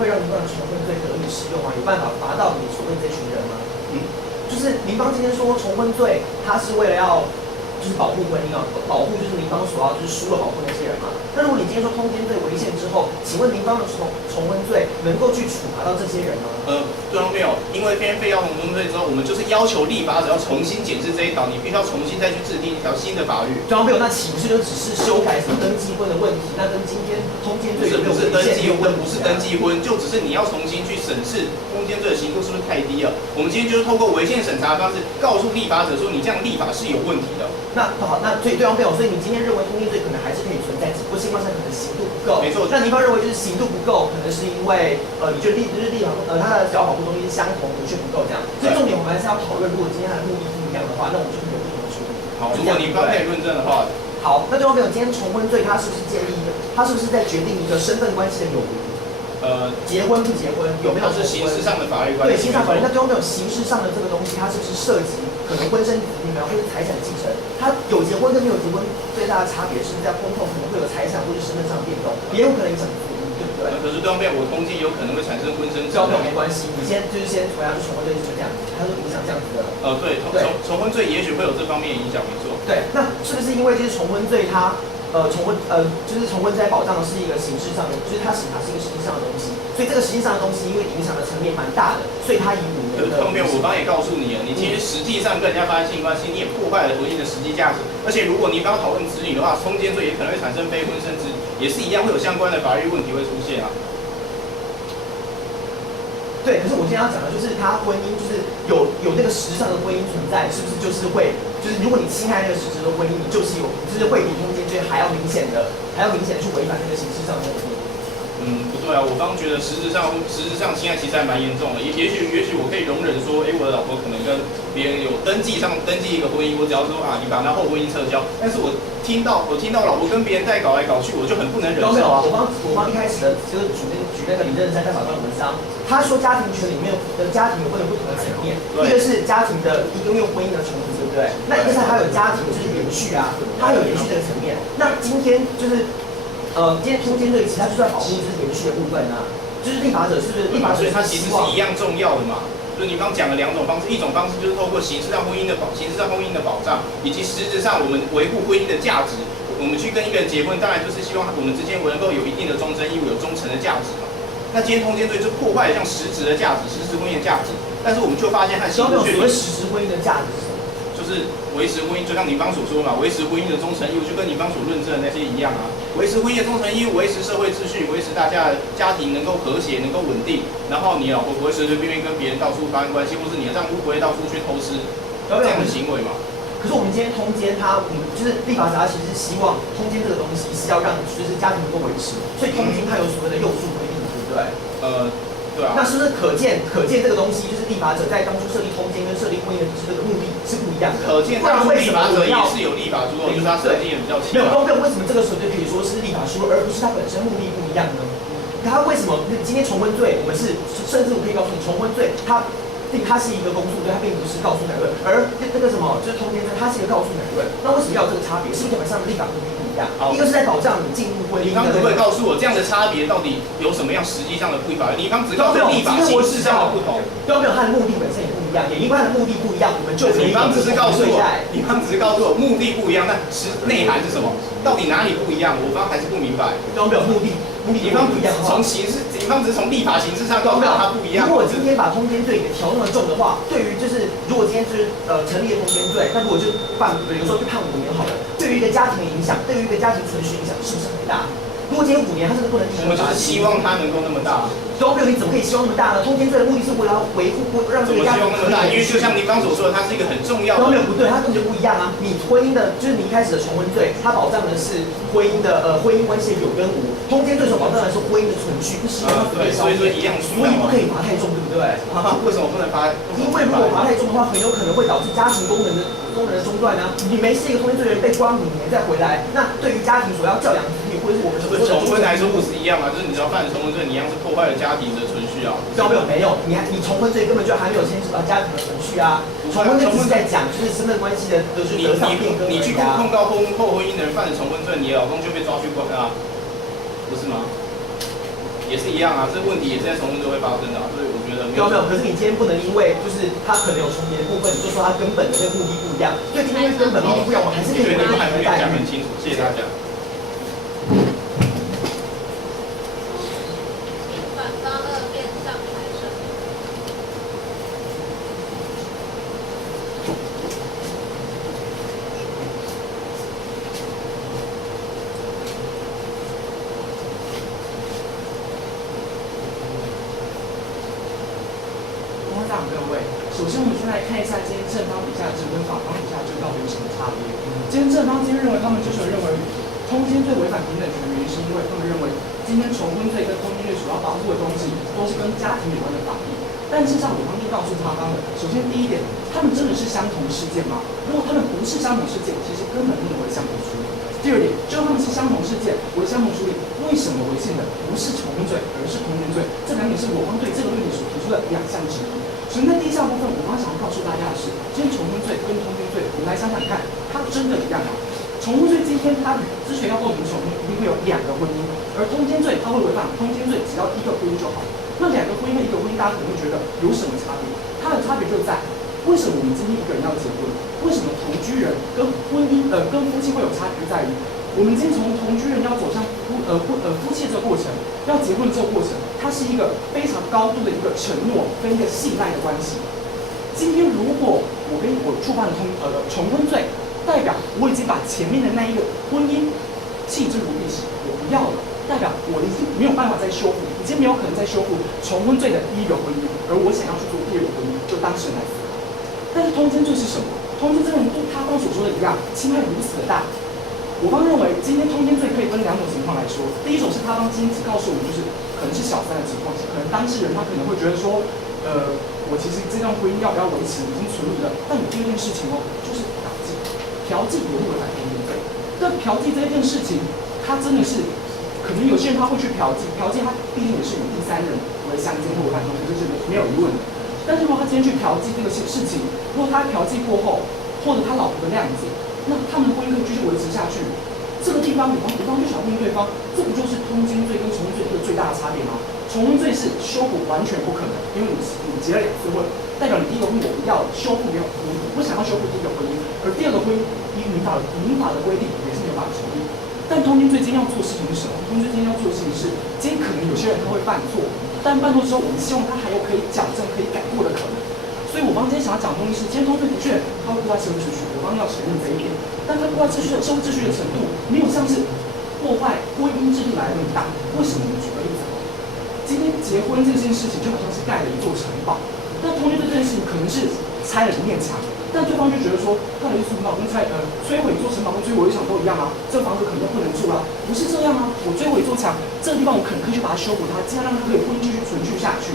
会让您方的重婚罪得以适用吗？有办法罚到你所谓这群人吗？就是您方今天说重婚罪，它是为了要保护婚姻啊，保护就是您方所要输了保护那些人嘛。那如果你今天说通奸罪违宪之后，请问您方的重婚罪能够去处罚到这些人吗？对方没有，因为偏废要重婚罪之后，我们就是要求立法者要重新检视这一条，你必须要重新再去制定一条新的法律。对方没有，那岂不是就只是修改什么登记婚的问题？那跟今天通奸罪不是登记婚，不是登记婚，就只是你要重新去审视通奸罪的刑度是不是太低了。我们今天就是透过违宪审查的方式，告诉立法者说你这样立法是有问题的。那好，那所以对方没有，所以你今天认为通奸罪可能还是可以存在，只不过情况下可能刑度不够。没错。那您方认为就是刑度不够，可能是因为你觉得立法它的小保护东西是相同的，却不够这样。所以重点我们还是要讨论，如果今天它的目的不一样的话，那我们就会有不同的处理。好，如果你方可以论证的话。好，那对方没有，今天重婚罪它是不是在决定一个身份关系的有无？结婚不结婚，有没有？是刑事上的法律关系。对，刑事上法律。那对方没有刑事上的这个东西，它是不是涉及可能婚生子女啊，或者财产继承？它有结婚跟没有结婚最大的差别是在婚后可能会有财产或者身份上的变动，也有可能影响子女，对不对？可是对方被我通缉有可能会产生婚生子女。交没关系，你先回答重婚罪是这样，它是影响这样子的。对，重婚罪也许会有这方面的影响，没错。对，那是不是因为就是重婚罪它重婚在保障的是一个形式上的，就是它审查是一个实际上的东西，所以这个实际上的东西因为影响的层面蛮大的，所以它以5年的。后面我刚也告诉你了，你其实实际上跟人家发生性关系，你也破坏了婚姻的实际价值，而且如果你刚讨论子女的话，通奸罪也可能会产生非婚生子女，也是一样会有相关的法律问题会出现啊。对，可是我现在要讲的就是他婚姻就是有那个实质上的婚姻存在，是不是就是会如果你侵害那个实质的婚姻，你会比通奸罪还要明显的去违反那个形式上的婚姻。不对啊，我刚觉得实质上侵害其实还蛮严重的。也许我可以容忍说，我的老婆可能跟别人有登记一个婚姻，我只要说你把那后婚姻撤销。但是我听到我老婆跟别人在搞来搞去，我就很不能忍受。没有啊，我刚一开始的就是举那个李正山在法官文章，他说家庭权里面的家庭有分不同的层面，一个是家庭的因为婚姻的重组，对不对？那一个是还有家庭就是延续啊，它有延续这个层面。那今天今天通奸罪其实它就是在保护延续的部分啊，就是立法者是不是？立法者所以它其实是一样重要的嘛。就是你刚讲了2种方式，一种方式就是透过刑事上婚姻的保障，以及实质上我们维护婚姻的价值。我们去跟一个人结婚，当然就是希望我们之间能够有一定的忠贞义务，有忠诚的价值嘛。那今天通奸罪就破坏了像实质的价值，实质婚姻的价值。但是我们就发现它刑度却实质婚姻的价值是什么？就是维持婚姻，就像你刚所说嘛，维持婚姻的忠诚义务，就跟你刚所论证的那些一样啊。维持婚姻的忠诚义务，维持社会秩序，维持大家的家庭能够和谐、能够稳定，然后你老婆不会随随便便跟别人到处发生关系，或是你的丈夫不会到处去偷吃这样的行为嘛。可是我们今天通奸，就是立法者他其实是希望通奸这个东西是要让就是家庭能够维持，所以通奸它有所谓的诱诉规定，对不对？对啊。那是不是可见这个东西，就是立法者在当初设立通奸跟设立婚姻的这个目的是不一样的。可见当初立法者也是有立法疏漏，就是他设计也比较奇怪。没有公正，为什么这个时候就可以说是立法疏漏，而不是它本身目的不一样呢？他为什么今天重婚罪，我们甚至我可以告诉你，重婚罪它是一个公诉罪，它并不是告诉乃论，而那个什么就是通奸罪，它是一个告诉乃论。那为什么要有这个差别？是不是表面上的立法目的不一样？一样好，一个是在保障你进入婚姻的。你刚可不可以告诉我，这样的差别到底有什么样实际上的不法？你刚只告诉立法形式上的不同，都没有，它的目的本身也不一样，也因为它的目的不一样，我们就你刚只是告诉我，你你刚只是告诉我目的不一样，那内涵是什么？到底哪里不一样？我刚还是不明白。都没有目的你刚不一样的话从形式，你刚只是从立法形式上告诉我它不一样。如果我今天把通奸罪给调那么重的话，对于就是如果今天就是成立了通奸罪，那如果就比如说就判5年好了，对于一个家庭的影响，对于一个家庭存续影响是不是很大？如果今天5年，他是不是不能提我们就是希望它能够那么大。都没有，你怎么可以希望那么大呢？通奸罪的目的是为了维护，让这个家庭那么大，因为就像您刚所说的，它是一个很重要的。都没有不对，它根本就不一样啊！你婚姻的，就是你一开始的重婚罪，它保障的是婚姻的婚姻关系的有跟无；通奸罪所保障的是婚姻的存续，不希望对，所以说一样，所以不可以罚太重，对不对？为什么不能罚？因为如果罚太重的话，很有可能会导致家庭功能的中断啊！你没事一个通奸罪人被关5年再回来，那对于家庭所要教养子女，或者是我们所说的重婚来说不是一样吗？就是你只要犯了重婚罪，你一样是破坏了家庭的存续啊。没有，你重婚罪根本就还没有牵扯到家庭的程序啊！重婚罪只是在讲就是身份关系的就是得上变更而已啊。你去碰到后婚姻的人犯了重婚罪，你的老公就被抓去关啊，不是吗？也是一样啊，这个问题也是在重婚罪会发生的啊，所以我觉得没有。可是你今天不能因为就是他可能有重叠的部分，你就说他根本的那个目的不一样。所以今天根本目的不一样，我还是可以对，还没有讲很清楚，谢谢大家。反方二辩上台审。各位，首先我们先来看一下今天正方比下制跟反方比下制到底有什么差别。今天正方认为他们就是认为通奸罪违反平等权的原因，是因为他们认为今天重婚罪跟通奸罪主要保护的东西都是跟家庭有关的法律。但事实上，我刚就告诉他们，首先第一点，他们真的是相同事件吗？如果他们不是相同事件，其实根本不能为相同处理。第二点，就算他们是相同事件为相同处理，为什么违宪的不是重婚罪，而是通奸罪？这2点是我方对这个论点所提出的2项质疑。首先，在第一项部分，我刚想要告诉大家的是，今天重婚罪跟通奸罪，我们来想想看，它真的一样吗？重婚罪今天它之所以要构成重婚，一定会有2个婚姻，而通奸罪它会违反通奸罪只要1个婚姻就好。那2个婚姻和1个婚姻，大家可能会觉得有什么差别？它的差别就在为什么我们今天一个人要结婚？为什么同居人跟跟夫妻会有差别？在于我们今天从同居人要走向夫妻这个过程，要结婚这个过程，它是一个非常高度的一个承诺跟一个信赖的关系。今天如果我触犯了重婚罪，代表我已经把前面的那一个婚姻弃之如敝屣，我不要了，代表我已经没有办法再修复，已经没有可能再修复重婚罪的第1个婚姻，而我想要去做第2个婚姻，就当事人来思考。但是通奸罪是什么？通奸罪跟他刚所说的一样，侵害如此的大。我方认为，今天通奸罪可以分2种情况来说。第一种是他方今天只告诉我们，就是可能是小3的情况下，可能当事人他可能会觉得说，我其实这段婚姻要不要维持已经存疑了。但有第2件事情哦，就是嫖妓也会违反通奸罪。但嫖妓这件事情，它真的是，可能有些人他会去嫖妓，嫖妓他毕竟也是以第3人为相奸或违反通奸，这是没有疑问的。但是如果他今天去嫖妓这个事情，如果他嫖妓过后，或者他老婆的样子，那他们的婚姻可以继续维持下去。这个地方，我方就想问对方，这不就是通奸罪跟重婚罪一个最大的差别吗？重婚罪是修补完全不可能，因为你结了2次婚，代表你第1个婚姻我不要修复，没有，你不想要修复第1个婚姻，而第2个婚姻依民法的规定也是没有办法成立。但通奸罪今天要做的事情是什么？通奸罪今天要做的事情是，今天可能有些人他会犯错，但犯错之后，我们希望他还有可以矫正、可以改过的可能。所以我方今天想要讲的东西是，今天通奸的确它会破坏社会秩序，我方要承认这一点。但它破坏社会秩序的程度，没有像是破坏婚姻制度来的那么大。为什么？我们举个例子，今天结婚这件事情就好像是盖了一座城堡，但通奸这件事情可能是拆了1面墙，但对方就觉得说，盖了一座城堡跟摧毁一座城堡跟摧毁一场都一样啊，这房子可能就不能住了，不是这样啊！我摧毁一座墙，这个地方我可能可以去把它修补它，尽量让它可以婚姻继续存续下去。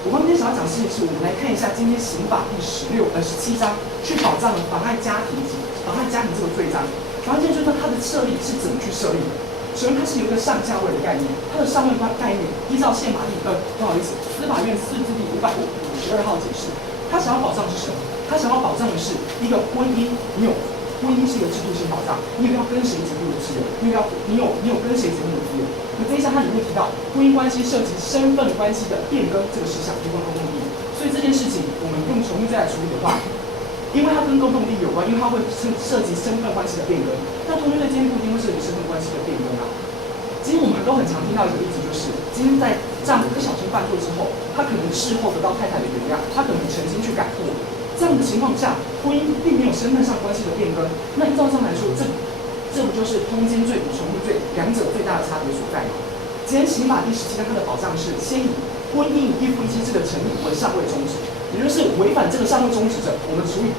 我方今天想要讲的事情是，我们来看一下今天刑法第17章去保障了妨碍家庭这个罪章。妨碍家庭罪章它的设立是怎么去设立的？首先，它是有一个上下位的概念，它的上位概念依照司法院4字第552号解释，它想要保障的是什么？它想要保障的是一个婚姻你有婚姻是一个制度性保障，你也要跟谁结婚的自由，你有跟谁结婚的自由。那这一项它里面提到，婚姻关系涉及身份关系的变更这个事项，就跟公共利益。所以这件事情，我们用重婚罪来处理的话，因为它跟公共利益有关，因为它会涉及身份关系的变更。那同婚罪今天不一定会涉及身份关系的变更啊。其实我们都很常听到一个例子，就是今天在丈夫不小心犯错之后，他可能事后得到太太的原谅，他可能诚心去改过。这样的情况下，婚姻并没有身份上关系的变更。那依照上来说，这不就是通奸罪与重婚罪两者最大的差别所在吗？今天刑法第17条它的保障是先以婚姻与一夫一妻制的成立为尚未终止，也就是违反这个尚未终止者，我们处以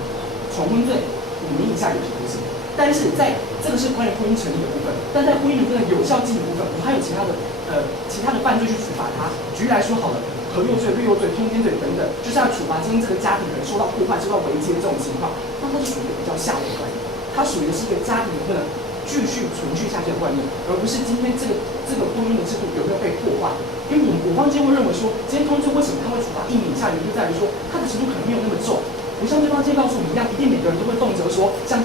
重婚罪5年以下有期徒刑。但是在这个是关于婚姻成立的部分，但在婚姻的有效记忆部分，我们还有其他的犯罪去处罚他。举例来说好了，合诱罪、掠诱罪、通奸罪等等，就是要处罚今天这个家庭可能受到破坏、受到危机的这种情况，那它是属于比较下位的观念，它属于的是一个家庭不能继续存续下去的观念，而不是今天这个婚姻的制度有没有被破坏。因为我方今天会认为说，今天通奸为什么他会处罚1年以下，原因就在于说它的程度可能没有那么重。不像对方今天告诉我们一样，一定每个人都会动辄说，像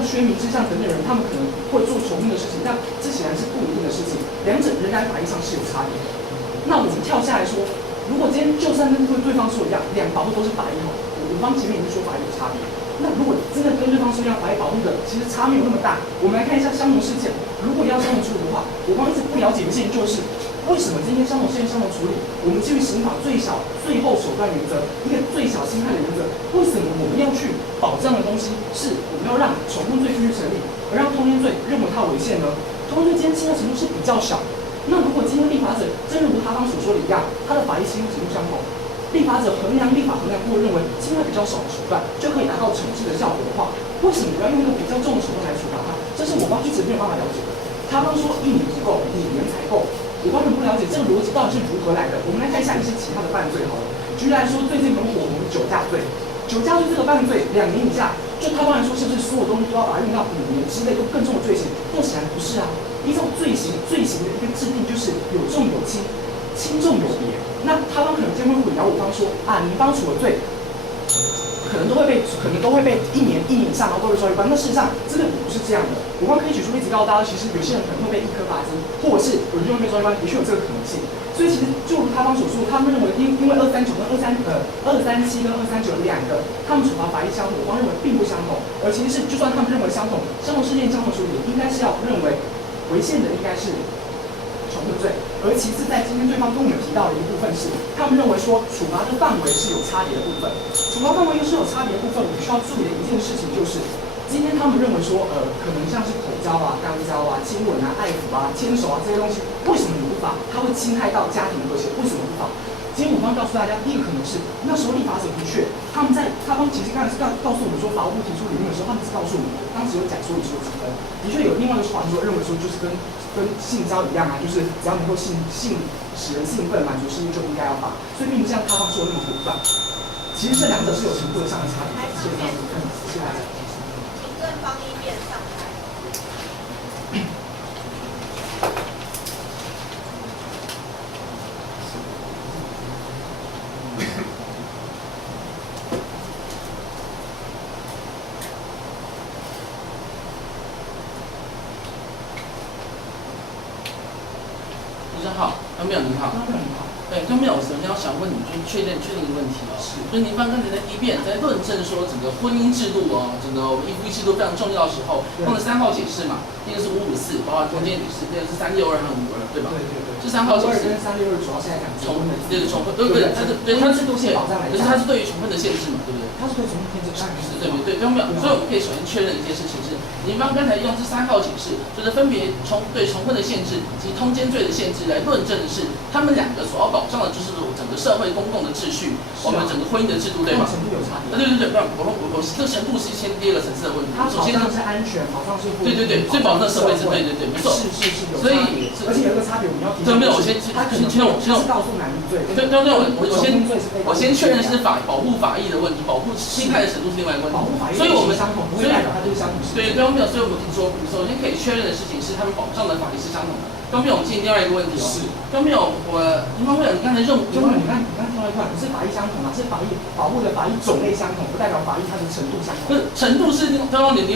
薛明志像等等人，他们可能会做重婚的事情，但这显然是不一定的事情，两者仍然法律上是有差别的。那我们跳下来说，如果今天就算跟对方说一样，两保护都是法医好，我方前面已经说法律有差别，那如果真的跟对方说一样，法律保护的其实差没有那么大，我们来看一下相同事件，如果要相同处理的话，我方一直不了解的事情就是。为什么今天相同事件相同处理？我们基于刑法最后手段原则，一个最小侵害的原则，为什么我们要去保障的东西是我们要让重婚罪继续成立，而让通奸罪认为它违宪呢？通奸罪今天侵害程度是比较小，那如果今天立法者真如他方所说的一样，他的法益程度相同，立法者立法衡量过认为侵害比较少的手段就可以达到惩治的效果的话，为什么要用一个比较重的手段来处罚他？这是我方一直没有办法了解的。他方说1年不够，5年才够。我完全不了解这个逻辑到底是如何来的。我们来看一下一些其他的犯罪好了。举例来说，最近很火红的酒驾罪。酒驾罪这个犯罪2年以下，就他方来说是不是所有东西都要把它用到5年之类都更重的罪行？那显然不是啊。依照罪行的一个制定就是有重有轻，轻重有别。那他方可能今天会混淆我方说啊，你方处的罪。可能都会被1年以上，然后都会受一关。那事实上真的不是这样的。我方可以举出例子告诉大家，其实有些人可能会被1颗罚金，或者是有人被受一关，的确有这个可能性。所以其实就如他方所说，他们认为因为239跟237跟239两个，他们处罚法益相同，我方认为并不相同。而其实是就算他们认为相同事件相同处理，应该是要认为违宪的应该是重婚罪。而其次，在今天对方跟我们提到的一部分是，他们认为说处罚的范围是有差别的部分。处罚范围又是有差别的部分，我们需要注意的一件事情就是，今天他们认为说，可能像是口交啊、肛交啊、亲吻啊、爱抚啊、牵手啊这些东西，为什么你不罚？它会侵害到家庭的和谐，为什么不罚？今天我方告诉大家，第一个可能是那时候立法者的确，他方其实刚才是告诉我们说，法务部提出理论的时候，他们只告诉我们当时有假说理说之分，的确有另外一个说法说认为说就是跟性交一样啊，就是只要能够使人兴奋满足性欲就应该要罚，所以并不像他方说的那么广泛。其实这两者是有程度的上的差别。谢谢大家看，接下来。行政方一辩上台。医生好，张淼您好。对，张淼，我首先要想问你，就是确定一个问题哦，就是您刚才在一辩在论证说整个婚姻制度哦，整个一夫一妻都非常重要的时候，用了3号解释嘛，第一个是554，包括通奸解释，第二个是362和52，对吧？对。这3号解释。跟362主要是在讲重婚的，对重婚，对，它是制度性保障来可是它是对于重婚的限制嘛，对不对？它是对重婚限制，对，张淼，所以我们可以首先确认一件事情是，您刚才用这3号解释，就是分别对重婚的限制以及通奸罪的限制来论证的是，他们两个所要保障的就是整个社会公共的秩序，我们整个婚姻的制度，对吗？程度有差别。对，我这个程度是先第2个层次的问题。它首先是安全，保障是对，所以保障社会是对，没错。是有差别。而且有一个差别，我们要提醒。没有，我先他可能是告诉男女罪。对，我先确认是保护法益的问题，保护侵害的程度是另外一个问题。保护法益，所以我们相同，不会代表它就是相同。对，没有，所以我们说，首先可以确认的事情是，他们保障的法益是相同的。方面我们进行另外一个问题哦。是。方面林方会长，你刚才认为，就你看听到一块，不是法益相同嘛，是法益保护的法益种类相同，不代表法益它的程度相同。不是程度是对方你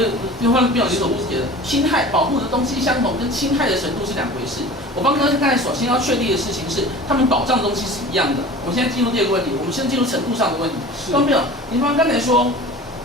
所误解的，侵害保护的东西相同，跟侵害的程度是两回事。我刚才首先要确定的事情是，他们保障的东西是一样的。我们现在进入第二个问题，我们先进入程度上的问题。方面，林方刚才说。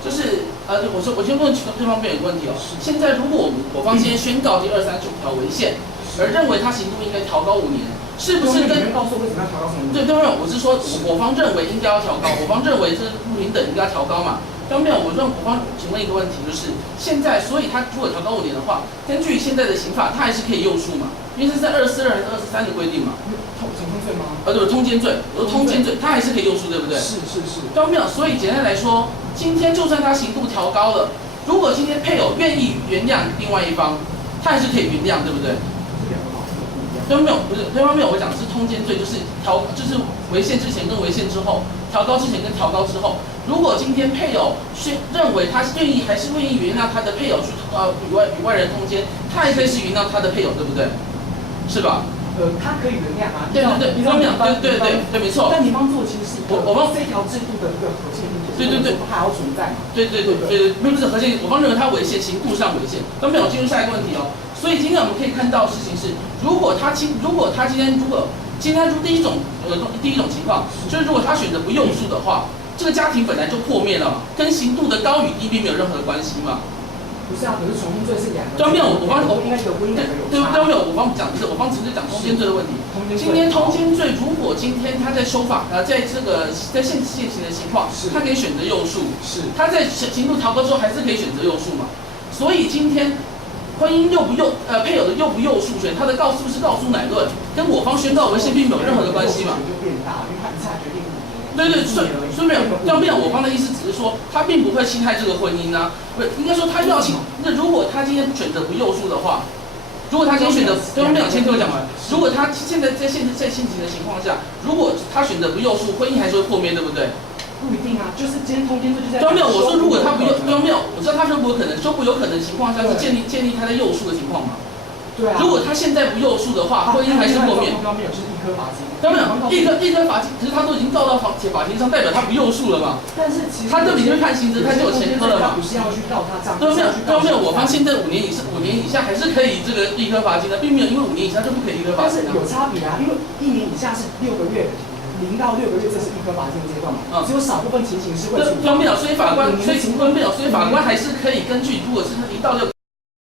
就是我先问对方辩友一个问题哦。现在如果我方今天宣告第239条违宪，而认为他刑度应该调高5年，是不是跟告诉为什么要调高5年？对，我是说我方认为应该要调高，我方认为这不平等应该要调高嘛。方面我方请问一个问题，就是现在所以他如果调高5年的话，根据现在的刑法，他还是可以诱诉嘛？因为这是在242还是23的规定嘛？警通罪吗？对，通奸罪，通奸罪，他还是可以诱诉，对不对？是。方面，所以简单来说，今天就算他刑度调高了，如果今天配偶愿意原谅另外一方，他还是可以原谅，对不对？对方面不是，对方面我讲的是通奸罪，就是违宪之前跟违宪之后，调高之前跟调高之后，如果今天配偶是认为他还是愿意原谅他的配偶去与外人通奸，他还可以是原谅他的配偶，对不对？是吧？他可以原谅啊。对，没错。但你方做其实是我方这条制度的一个核心理解，对，它还要存在嘛。对，不是核心，我方认为它违宪，刑度上违宪。方面我进入下一个问题哦。所以今天我们可以看到的事情是，如果他今天第一种情况，就是如果他选择不诱诉的话，这个家庭本来就破灭了嘛，跟刑度的高与低并没有任何的关系嘛。不是啊，可是重婚罪是两个。对面我方应该有婚姻两个有差。对面我方讲的是，我方只是讲通奸罪的问题。今天通奸罪，如果今天他在修法在现行的情况，他可以选择诱诉。是。他在刑度调高之后，还是可以选择诱诉嘛。所以今天婚姻配偶的诱不诱诉权，他的是不是告诉乃论，跟我方宣告违宪并没有任何的关系嘛。就变大，因为他一下决定5年。对，所以没有，我方的意思只是说，他并不会侵害这个婚姻啊，不是，应该说他要侵。那如果他今天选择不诱诉的话，如果他今天选择，对方没有先听我讲完。如果他现在在现行的情况下，如果他选择不诱诉，婚姻还是会破灭，对不对？不一定啊，就是今天通奸罪就在。对方没有，我说如果他不诱，对方没有，我知道他修补有可能，修补有可能的情况下是建立他在诱诉的情况嘛。对啊。如果他现在不诱诉的话，婚姻还是破灭。对方没有，就是一颗罚金。对方没有，一颗罚金，可是他都已经告到法庭上，代表他不诱诉了嘛。但是其实他这里就判刑责，他就有前科了嘛。不是要去告他账。对方没有，我方现在5年以下还是可以这个一颗罚金的，并没有因为5年以下就不可以一颗罚金。但是有差别啊，因为1年以下是6个月。0到6个月，这是一颗罚金阶段嘛？只有少部分情形是会处。对方没有，所以法官还是可以根据，如果是1到6个